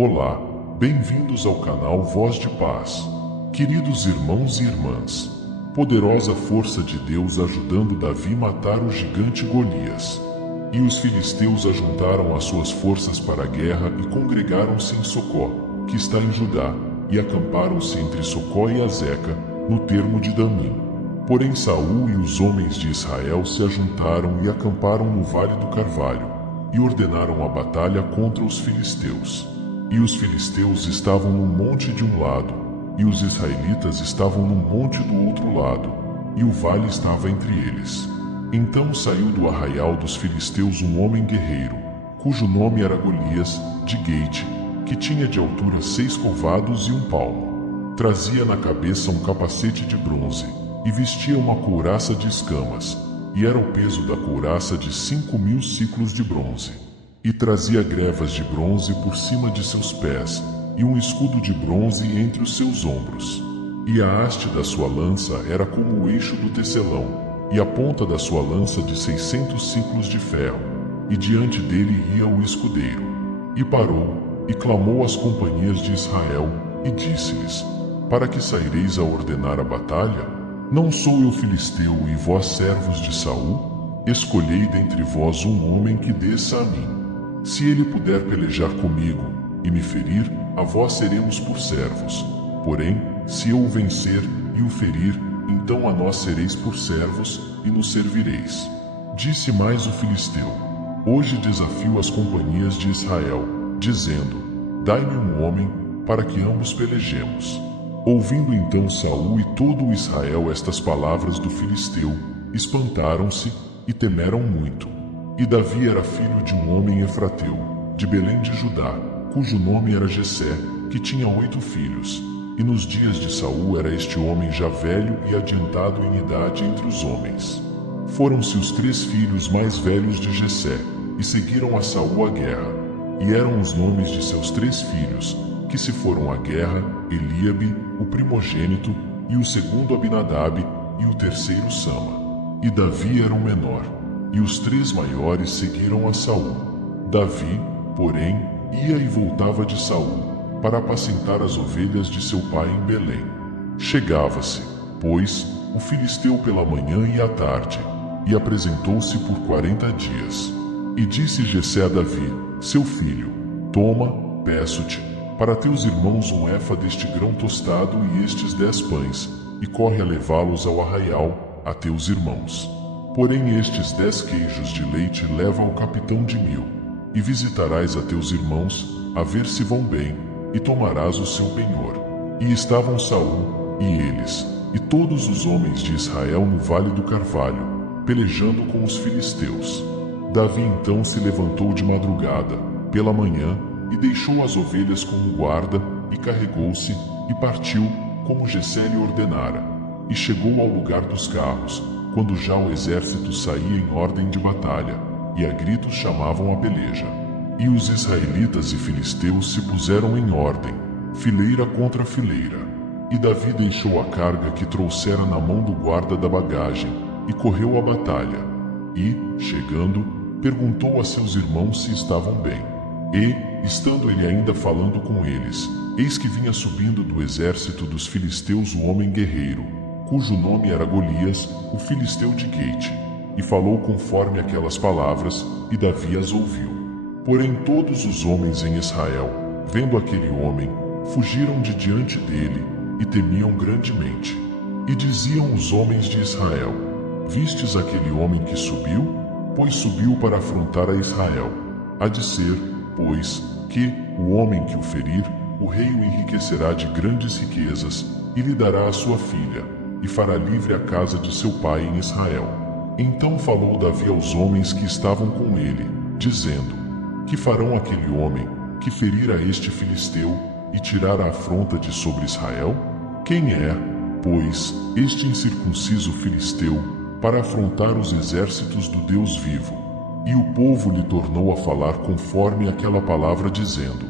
Olá, bem-vindos ao canal Voz de Paz. Queridos irmãos e irmãs, poderosa força de Deus ajudando Davi matar o gigante Golias. E os filisteus ajuntaram as suas forças para a guerra e congregaram-se em Socó, que está em Judá, e acamparam-se entre Socó e Azeca, no termo de Damim. Porém Saul e os homens de Israel se ajuntaram e acamparam no Vale do Carvalho, e ordenaram a batalha contra os filisteus. E os filisteus estavam num monte de um lado, e os israelitas estavam num monte do outro lado, e o vale estava entre eles. Então saiu do arraial dos filisteus um homem guerreiro, cujo nome era Golias, de Gate, que tinha de altura 6 covados e 1 palmo. Trazia na cabeça um capacete de bronze, e vestia uma couraça de escamas, e era o peso da couraça de 5.000 siclos de bronze. E trazia grevas de bronze por cima de seus pés, e um escudo de bronze entre os seus ombros. E a haste da sua lança era como o eixo do tecelão, e a ponta da sua lança de 600 siclos de ferro, e diante dele ia o escudeiro. E parou, e clamou às companhias de Israel, e disse-lhes: Para que saireis a ordenar a batalha? Não sou eu filisteu e vós servos de Saul? Escolhei dentre vós um homem que desça a mim. Se ele puder pelejar comigo e me ferir, a vós seremos por servos. Porém, se eu o vencer e o ferir, então a nós sereis por servos e nos servireis. Disse mais o filisteu: Hoje desafio as companhias de Israel, dizendo: Dai-me um homem, para que ambos pelejemos. Ouvindo então Saul e todo o Israel estas palavras do filisteu, espantaram-se e temeram muito. E Davi era filho de um homem efrateu, de Belém de Judá, cujo nome era Jessé, que tinha 8 filhos. E nos dias de Saul era este homem já velho e adiantado em idade entre os homens. Foram-se os 3 filhos mais velhos de Jessé, e seguiram a Saul à guerra. E eram os nomes de seus 3 filhos, que se foram à guerra: Eliabe, o primogênito, e o segundo Abinadab, e o terceiro Sama. E Davi era o menor. E os 3 maiores seguiram a Saul. Davi, porém, ia e voltava de Saul, para apacentar as ovelhas de seu pai em Belém. Chegava-se, pois, o filisteu pela manhã e à tarde, e apresentou-se por 40 dias. E disse Jessé a Davi, seu filho: Toma, peço-te, para teus irmãos um efa deste grão tostado e estes 10 pães, e corre a levá-los ao arraial, a teus irmãos. Porém estes 10 queijos de leite leva ao capitão de 1000, e visitarás a teus irmãos, a ver se vão bem, e tomarás o seu penhor. E estavam Saul, e eles, e todos os homens de Israel no Vale do Carvalho, pelejando com os filisteus. Davi então se levantou de madrugada, pela manhã, e deixou as ovelhas como guarda, e carregou-se, e partiu, como Jessé lhe ordenara. E chegou ao lugar dos carros, quando já o exército saía em ordem de batalha, e a gritos chamavam a peleja. E os israelitas e filisteus se puseram em ordem, fileira contra fileira. E Davi deixou a carga que trouxera na mão do guarda da bagagem, e correu à batalha. E, chegando, perguntou a seus irmãos se estavam bem. E, estando ele ainda falando com eles, eis que vinha subindo do exército dos filisteus o homem guerreiro, cujo nome era Golias, o filisteu de Gate, e falou conforme aquelas palavras, e Davi as ouviu. Porém todos os homens em Israel, vendo aquele homem, fugiram de diante dele, e temiam grandemente. E diziam os homens de Israel: Vistes aquele homem que subiu? Pois subiu para afrontar a Israel. Há de ser, pois, que, o homem que o ferir, o rei o enriquecerá de grandes riquezas, e lhe dará a sua filha, e fará livre a casa de seu pai em Israel. Então falou Davi aos homens que estavam com ele, dizendo: Que farão aquele homem, que ferir a este filisteu, e tirar a afronta de sobre Israel? Quem é, pois, este incircunciso filisteu, para afrontar os exércitos do Deus vivo? E o povo lhe tornou a falar conforme aquela palavra, dizendo: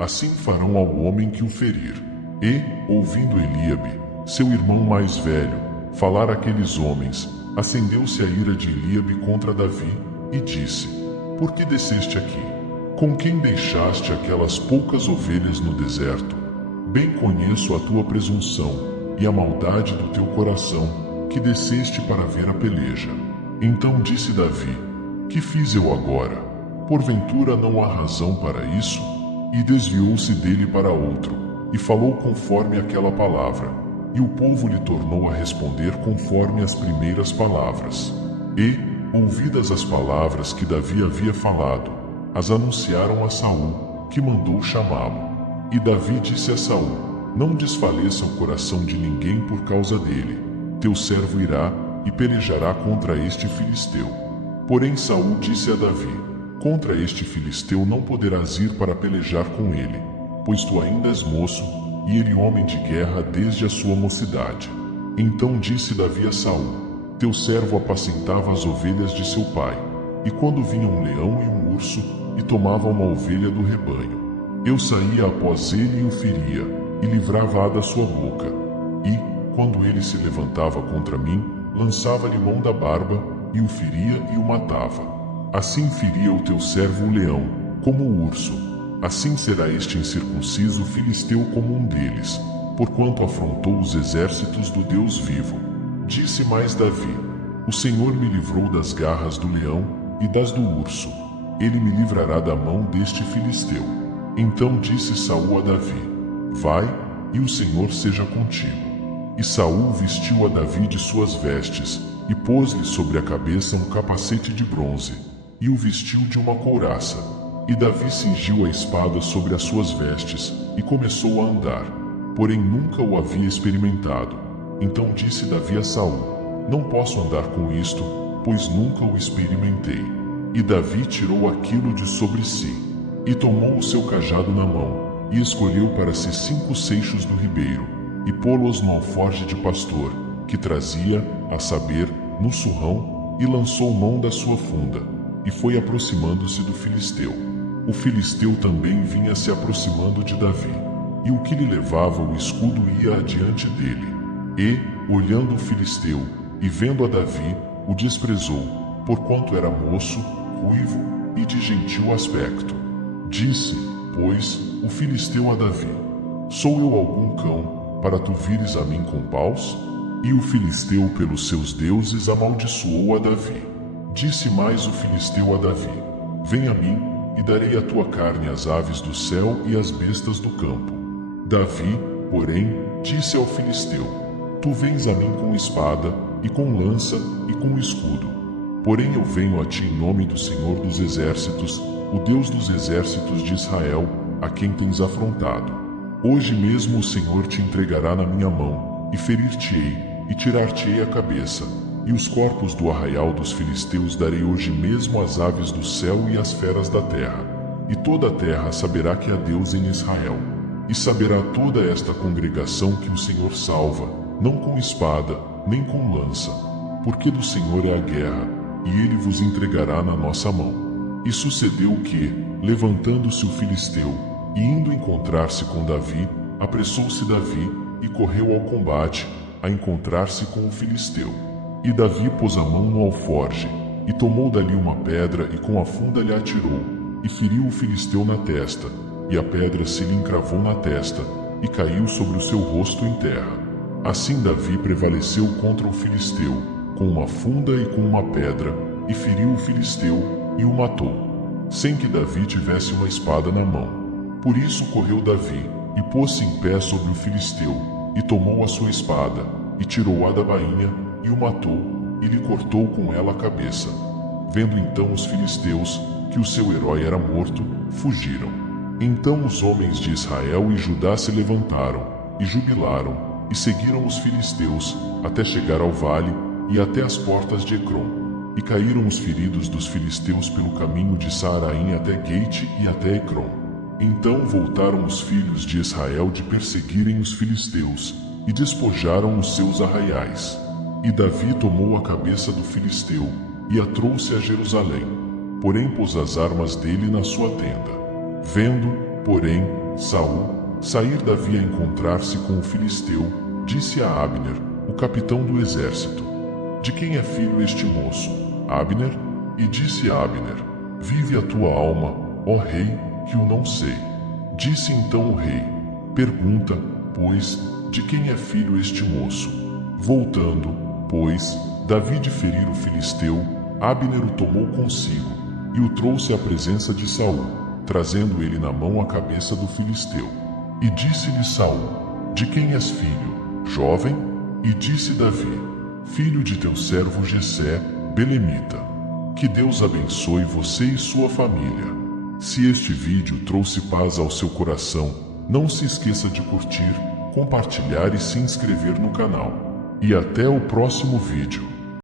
Assim farão ao homem que o ferir. E, ouvindo Eliabe, seu irmão mais velho, falar àqueles homens, acendeu-se a ira de Eliabe contra Davi, e disse: Por que desceste aqui? Com quem deixaste aquelas poucas ovelhas no deserto? Bem conheço a tua presunção e a maldade do teu coração, que desceste para ver a peleja. Então disse Davi: Que fiz eu agora? Porventura não há razão para isso? E desviou-se dele para outro, e falou conforme aquela palavra. E o povo lhe tornou a responder conforme as primeiras palavras. E, ouvidas as palavras que Davi havia falado, as anunciaram a Saul, que mandou chamá-lo. E Davi disse a Saul: Não desfaleça o coração de ninguém por causa dele. Teu servo irá e pelejará contra este filisteu. Porém Saul disse a Davi: Contra este filisteu não poderás ir para pelejar com ele, pois tu ainda és moço, e ele homem de guerra desde a sua mocidade. Então disse Davi a Saul: Teu servo apacentava as ovelhas de seu pai, e quando vinha um leão e um urso, e tomava uma ovelha do rebanho, eu saía após ele e o feria, e livrava-a da sua boca. E, quando ele se levantava contra mim, lançava-lhe mão da barba, e o feria e o matava. Assim feria o teu servo o leão, como o urso. Assim será este incircunciso filisteu como um deles, porquanto afrontou os exércitos do Deus vivo. Disse mais Davi: O Senhor me livrou das garras do leão e das do urso. Ele me livrará da mão deste filisteu. Então disse Saul a Davi: Vai, e o Senhor seja contigo. E Saul vestiu a Davi de suas vestes, e pôs-lhe sobre a cabeça um capacete de bronze, e o vestiu de uma couraça. E Davi cingiu a espada sobre as suas vestes, e começou a andar. Porém nunca o havia experimentado. Então disse Davi a Saul: Não posso andar com isto, pois nunca o experimentei. E Davi tirou aquilo de sobre si, e tomou o seu cajado na mão, e escolheu para si 5 seixos do ribeiro, e pô-los no alforje de pastor, que trazia, a saber, no surrão, e lançou mão da sua funda, e foi aproximando-se do filisteu. O filisteu também vinha se aproximando de Davi, e o que lhe levava o escudo ia adiante dele. E, olhando o filisteu, e vendo a Davi, o desprezou, porquanto era moço, ruivo e de gentil aspecto. Disse, pois, o filisteu a Davi: Sou eu algum cão, para tu vires a mim com paus? E o filisteu pelos seus deuses amaldiçoou a Davi. Disse mais o filisteu a Davi: Vem a mim, e darei a tua carne às aves do céu e às bestas do campo. Davi, porém, disse ao filisteu: Tu vens a mim com espada, e com lança, e com escudo. Porém eu venho a ti em nome do Senhor dos exércitos, o Deus dos exércitos de Israel, a quem tens afrontado. Hoje mesmo o Senhor te entregará na minha mão, e ferir-te-ei, e tirar-te-ei a cabeça, e os corpos do arraial dos filisteus darei hoje mesmo às aves do céu e às feras da terra. E toda a terra saberá que há Deus em Israel. E saberá toda esta congregação que o Senhor salva, não com espada, nem com lança, porque do Senhor é a guerra, e ele vos entregará na nossa mão. E sucedeu que, levantando-se o filisteu, e indo encontrar-se com Davi, apressou-se Davi, e correu ao combate, a encontrar-se com o filisteu. E Davi pôs a mão no alforje, e tomou dali uma pedra, e com a funda lhe atirou, e feriu o filisteu na testa, e a pedra se lhe encravou na testa, e caiu sobre o seu rosto em terra. Assim Davi prevaleceu contra o filisteu, com uma funda e com uma pedra, e feriu o filisteu, e o matou, sem que Davi tivesse uma espada na mão. Por isso correu Davi, e pôs-se em pé sobre o filisteu, e tomou a sua espada, e tirou-a da bainha, e o matou, e lhe cortou com ela a cabeça. Vendo então os filisteus, que o seu herói era morto, fugiram. Então os homens de Israel e Judá se levantaram, e jubilaram, e seguiram os filisteus, até chegar ao vale, e até as portas de Ecrom. E caíram os feridos dos filisteus pelo caminho de Saaraim até Gueite e até Ecrom. Então voltaram os filhos de Israel de perseguirem os filisteus, e despojaram os seus arraiais. E Davi tomou a cabeça do filisteu, e a trouxe a Jerusalém. Porém pôs as armas dele na sua tenda. Vendo, porém, Saul sair Davi a encontrar-se com o filisteu, disse a Abner, o capitão do exército: De quem é filho este moço? Abner? E disse a Abner: Vive a tua alma, ó rei, que o não sei. Disse então o rei: pergunta, pois, de quem é filho este moço? Voltando, pois, Davi de ferir o filisteu, Abner o tomou consigo, e o trouxe à presença de Saul, trazendo ele na mão a cabeça do filisteu. E disse-lhe Saul: de quem és filho, jovem? E disse Davi: filho de teu servo Jessé, belemita. Que Deus abençoe você e sua família. Se este vídeo trouxe paz ao seu coração, não se esqueça de curtir, compartilhar e se inscrever no canal. E até o próximo vídeo.